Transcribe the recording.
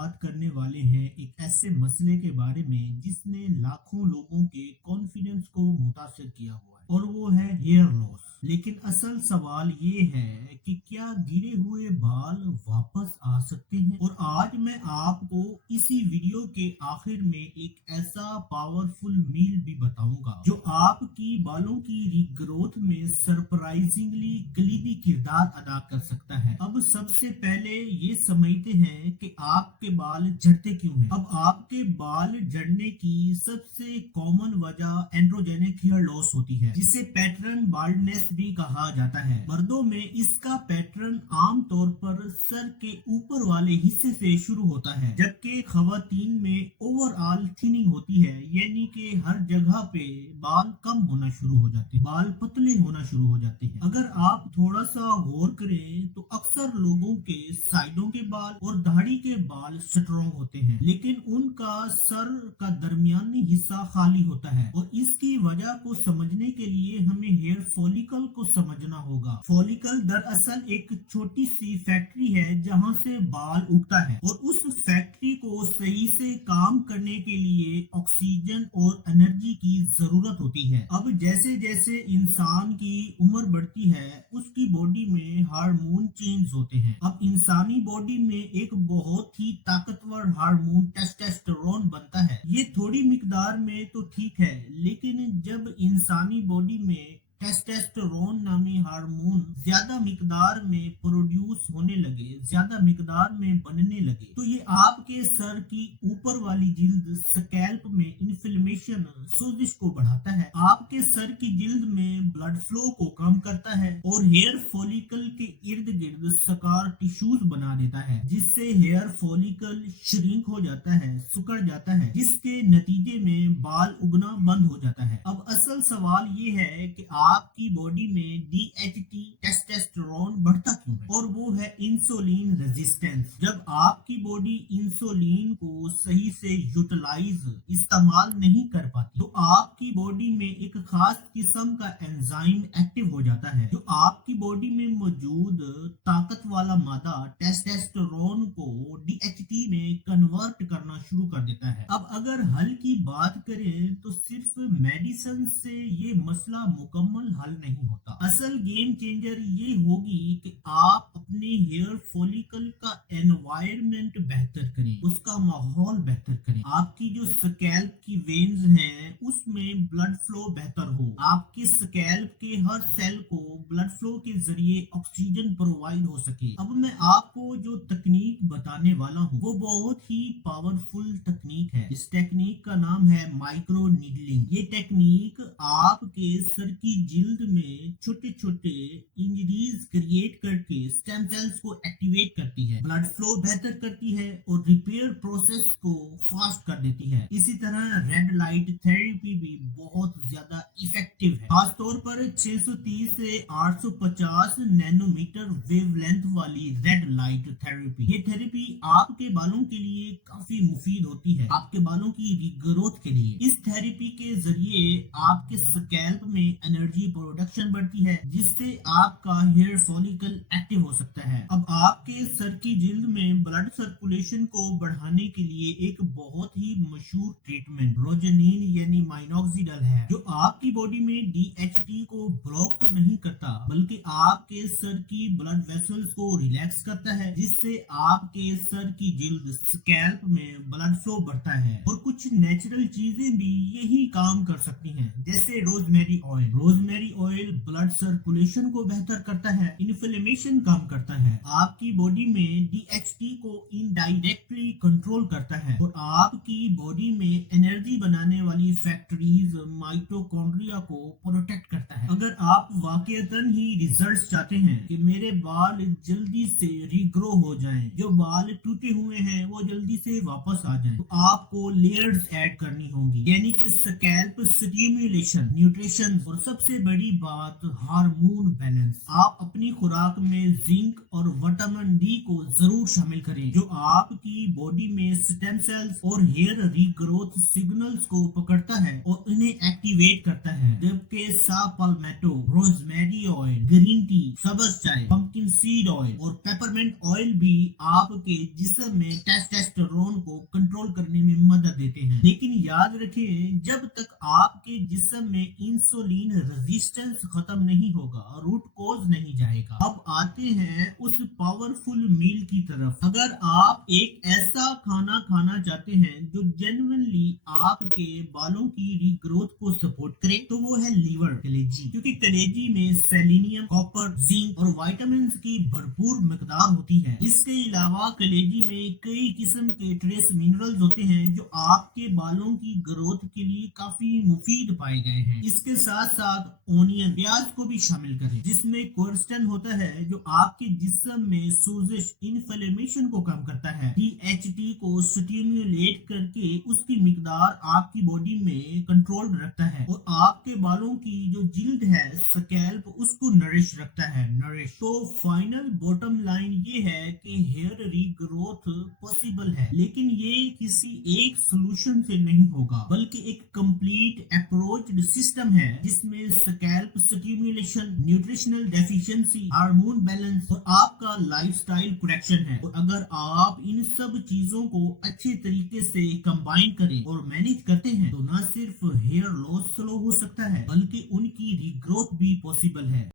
बात करने वाले हैं एक ऐसे मसले के बारे में जिसने लाखों लोगों के कॉन्फिडेंस को मुतासिर किया हुआ है और वो है हेयर लॉस। लेकिन असल सवाल ये है कि क्या गिरे हुए बाल वापस आ सकते हैं? और आज मैं आपको इसी वीडियो के आखिर में एक ऐसा पावरफुल मील भी बताऊंगा जो आपकी बालों की रीग्रोथ में सरप्राइजिंगली कलीदी किरदार अदा कर सकता है। अब सबसे पहले ये समझते हैं कि आपके बाल झड़ते क्यों हैं। अब आपके बाल झड़ने की सबसे कॉमन वजह एंड्रोजेनिक हेयर लॉस होती है, जिसे पैटर्न बाल्डनेस भी कहा जाता है। मर्दों में इसका पैटर्न आमतौर पर सर के ऊपर वाले हिस्से से शुरू होता है, जबकि खवातीन में ओवरऑल थिनिंग होती है, यानी कि हर जगह पे बाल कम होना शुरू हो जाते हैं, बाल पतले होना शुरू हो जाते हैं। अगर आप थोड़ा सा गौर करें तो अक्सर लोगों के साइडों के बाल और दाढ़ी के बाल स्ट्रॉन्ग होते हैं, लेकिन उनका सर का दरमियानी हिस्सा खाली होता है। और इसकी वजह को समझने के लिए हमें हेयर फॉलिकल को समझना होगा। फॉलिकल दरअसल एक छोटी सी फैक्ट्री है जहां से बाल उगता है, और उस फैक्ट्री को सही से काम करने के लिए ऑक्सीजन और एनर्जी की जरूरत होती है। अब जैसे जैसे इंसान की उम्र बढ़ती है उसकी बॉडी में हार्मोन चेंज होते हैं। अब इंसानी बॉडी में एक बहुत ही ताकतवर हार्मोन टेस्टोस्टेरोन बनता है। ये थोड़ी मिकदार में तो ठीक है, लेकिन जब इंसानी बॉडी में टेस्टोस्टेरोन नामी हार्मोन ज्यादा मिकदार में प्रोड्यूस होने लगे, ज्यादा मिकदार में बनने लगे, तो ये आपके सर की ऊपर वाली जिल्द स्कैल्प में इन्फ्लेमेशन, सोजिश को बढ़ाता है, आपके सर की जिल्द में ब्लड फ्लो को कम करता है और हेयर फॉलिकल के इर्द गिर्द स्कार टिश्यूज बना देता है, जिससे हेयर फॉलिकल श्रिंक हो जाता है, सिकुड़ जाता है, जिसके नतीजे में बाल उगना बंद हो जाता है। अब असल सवाल ये है कि आपकी बॉडी में DHT टेस्टोस्टेरोन बढ़ता क्यों है, और वो है इंसुलिन रेजिस्टेंस। जब आपकी बॉडी इंसुलिन को सही से यूटिलाइज इस्तेमाल नहीं कर पाती तो आपकी बॉडी में एक खास किस्म का एंजाइम एक्टिव हो जाता है, जो आपकी बॉडी में मौजूद ताकत वाला मादा टेस्टोस्टेरोन को DHT में कन्वर्ट करना शुरू कर देता है। अब अगर हल की बात करें तो सिर्फ मेडिसिन से ये मसला मुकम्मल हल नहीं होता। असल गेम चेंजर ये होगी कि आप अपने हेयर फॉलिकल का एनवायरनमेंट बेहतर करें, उसका माहौल बेहतर करें, आपकी जो स्कैल्प की वेन्स हैं उसमें ब्लड फ्लो बेहतर हो, आपके स्कैल्प के हर सेल को ब्लड फ्लो के जरिए ऑक्सीजन प्रोवाइड हो सके। अब मैं आपको जो तकनीक बताने वाला हूँ वो बहुत ही पावरफुल तकनीक है। इस टेक्निक का नाम है माइक्रो नीडलिंग। ये टेक्निक आपके सर की जिल्द में छोटे छोटे इंजरीज क्रिएट करके स्टेम सेल्स को एक्टिवेट करती है, ब्लड फ्लो बेहतर करती है और रिपेयर प्रोसेस को फास्ट कर देती है। इसी तरह रेड लाइट थेरेपी भी बहुत ज्यादा इफेक्टिव है, खासतौर पर 630 से 850 नैनोमीटर वेवलेंथ वाली रेड लाइट थेरेपी। ये थेरेपी आपके बालों के लिए काफी मुफीद होती है, आपके बालों की रीग्रोथ के लिए। इस थेरेपी के जरिए आपके स्कैल्प में एनर्जी प्रोडक्शन बढ़ती है, जिससे आपका हेयर फॉलिकल एक्टिव हो सकता है। अब आपके सर की जिल्द में ब्लड सर्कुलेशन को बढ़ाने के लिए एक बहुत ही मशहूर ट्रीटमेंट रोजनीन यानी माइनॉक्सिडिल है, जो आपकी बॉडी में DHT को ब्लॉक तो नहीं करता बल्कि आपके सर की ब्लड वेसल्स को रिलैक्स करता है, जिससे आपके सर की जिल्द स्कैल्प में ब्लड फ्लो बढ़ता है। और कुछ नेचुरल चीजें भी यही काम कर सकती हैं, जैसे rosemary oil. Rosemary oil blood circulation को बेहतर करता है, इन्फ्लेमेशन कम करता है, आपकी बॉडी में DHT को इनडायरेक्टली कंट्रोल करता है और आपकी बॉडी में एनर्जी बनाने वाली फैक्टरीज माइटोकॉन्ड्रिया को प्रोटेक्ट करता है। अगर आप वाकईतन ही रिजल्ट्स चाहते हैं कि मेरे बाल जल्दी से रीग्रो हो जाएं, जो बाल टूटे हुए हैं वो जल्दी से वापस आ जाएं, तो आपको लेयर्स ऐड करनी होंगी, यानी कि स्कैल्प स्टिमुलेशन, न्यूट्रिशन और सबसे बड़ी बात हार्मोन बैलेंस। आप अपनी खुराक में जिंक और विटामिन डी को जरूर शामिल करें, जो आपकी बॉडी में स्टेम सेल्स और हेयर रीग्रोथ सिग्नल्स को पकड़ता है और उन्हें एक्टिवेट करता है। जबकि सा Palmetto, rosemary oil, green tea, सब्ज चाय, पंपकिन सीड ऑयल और पेपरमेंट ऑयल भी आपके जिस्म में टेस्टोस्टेरोन टेस्टोस्टेरोन को कंट्रोल करने में मदद देते हैं। लेकिन याद रखें, जब तक आपके जिस्म में इंसुलिन रेजिस्टेंस खत्म नहीं होगा, रूट कॉज नहीं जाएगा। अब आते हैं उस पावरफुल मील की तरफ। अगर आप एक ऐसा खाना खाना चाहते हैं जो जेन्युइनली आपके बालों की रीग्रोथ को सपोर्ट करे, तो वो है लीवर, कलेजी। क्योंकि कलेजी में सेलेनियम, कॉपर, जिंक और विटामिन की भरपूर मिकदार होती है। इसके अलावा कलेजी में कई किस्म के ट्रेस मिनरल्स होते हैं जो आपके बालों की ग्रोथ के लिए काफी मुफीद पाए गए हैं। इसके साथ साथ ओनियन, प्याज को भी शामिल करें, जिसमें क्वेरसेटिन होता है जो आपके जिस्म में सोजिश, इन्फ्लेमेशन को कम करता है। DHT को स्टिमुलेट करके उसकी मिकदार आपकी बॉडी में कंट्रोल रखता है और आपके बालों की जो जिल्द है, स्कैल्प, उसको नरिश रखता है, नरिश। तो फाइनल बॉटम लाइन ये है कि हेयर रीग्रोथ पॉसिबल है, लेकिन ये किसी एक सोल्यूशन से नहीं होगा, बल्कि एक कंप्लीट अप्रोच सिस्टम है जिसमें scalp stimulation, nutritional deficiency, hormone balance और आपका लाइफस्टाइल करेक्शन है। और अगर आप इन सब चीजों को अच्छे तरीके से कंबाइन करें और मैनेज करते हैं, तो न सिर्फ हेयर लॉस स्लो हो सकता है, बल्कि उनकी रीग्रोथ भी पॉसिबल है।